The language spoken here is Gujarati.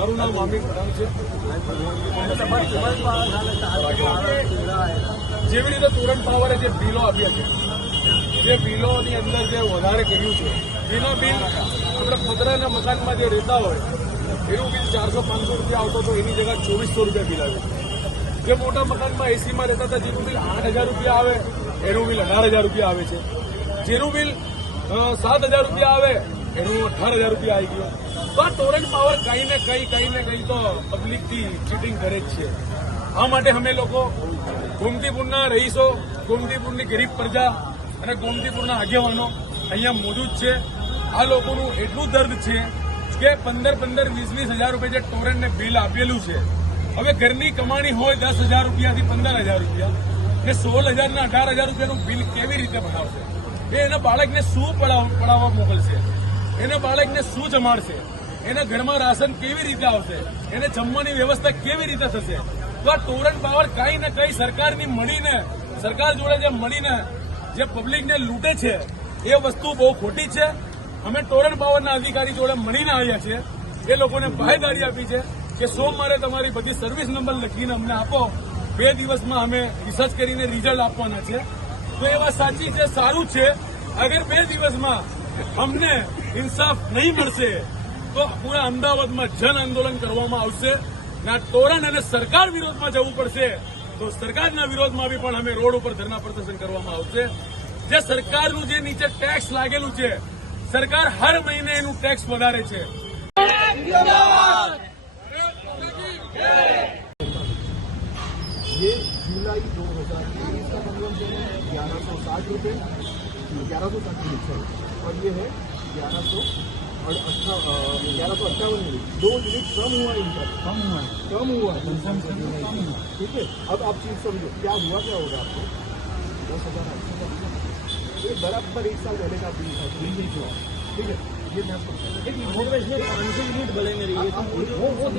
મારું નામ અમિત છે. જેવી રીતે તોરણ પાવરે જે બિલો આપ્યા છે, જે બિલોની અંદર જે વધારે કર્યું છે, એનો બિલ આપણે પતરાના મકાનમાં જે રહેતા હોય, એનું બિલ ચારસો પાંચસો રૂપિયા આવતો તો એની જગ્યા ચોવીસો રૂપિયા બિલ આવ્યું જે મોટા મકાનમાં એસીમાં રહેતા હતા, જેનું બિલ આઠ હજાર રૂપિયા આવે, એનું બિલ અઢાર હજાર રૂપિયા આવે છે. જેનું બિલ સાત હજાર રૂપિયા આવે એનું અઢાર હજાર રૂપિયા આવી ગયો. તો આ ટોરેન્ટ પાવર કઈ ને કઈ કઈ ને કઈ તો પબ્લિકથી ચીટિંગ કરે જ છે. આ માટે અમે લોકો ગોમતીપુરના રહીશો, ગોમતીપુરની ગરીબ પ્રજા અને ગોમતીપુરના આગેવાનો અહીંયા મોજૂદ છે. આ લોકોનું એટલું દર્દ છે કે પંદર પંદર વીસ વીસ હજાર રૂપિયા જે ટોરેન્ટને બિલ આપેલું છે, હવે ઘરની કમાણી હોય દસ હજાર રૂપિયાથી પંદર હજાર રૂપિયા ને સોળ હજાર ને અઢાર હજાર રૂપિયાનું બિલ કેવી રીતે બનાવશે એ એના બાળકને શું પડાવ- પડાવવા મોકલશે? એના બાળકને શું જમાડશે? એના ઘરમાં રાશન કેવી રીતે આવશે? એને જમવાની વ્યવસ્થા કેવી રીતે થશે? તો આ ટોરન્ટ પાવર કઈ ને કઈ સરકારની મળીને, સરકાર જોડે જે મળીને જે પબ્લિકને લૂંટે છે, એ વસ્તુ બહુ ખોટી છે. અમે ટોરન્ટ પાવરના અધિકારી જોડે મળીને આવ્યા છે એ લોકોને બાહેદારી આપી છે કે સોમવારે તમારી બધી સર્વિસ નંબર લખીને અમને આપો. બે દિવસમાં અમે રિસર્ચ કરીને રિઝલ્ટ આપવાના છે. તો એ વાત સાચી છે, સારું છે. અગર બે દિવસમાં અમને ઇન્સાફ નહીં મળશે તો પૂરા અમદાવાદમાં જન આંદોલન કરવામાં આવશે ના તોરણ અને સરકાર વિરોધમાં જવું પડશે તો સરકારના વિરોધમાં બી પણ અમે રોડ ઉપર ધરના પ્રદર્શન કરવામાં આવશે જે સરકારનું જે નીચે ટેક્સ લાગેલું છે સરકાર હર મહિને એનું ટેક્સ વધારે છે ये जुलाई दो हजार तेईस का मनोरंजन है ग्यारह सौ साठ रुपये ग्यारह सौ साठ सॉरी और ये है ग्यारह सौ और ग्यारह सौ अट्ठावन यूनिट दो यूनिट कम हुआ इनका कम हुआ कम हुआ ठीक है अब आप चीज़ समझो क्या हुआ क्या होगा आपको दस हज़ार आठ सौ ये बराबर एक साल पहले का बिल था ठीक है ये मैं आपको यूनिट तो वो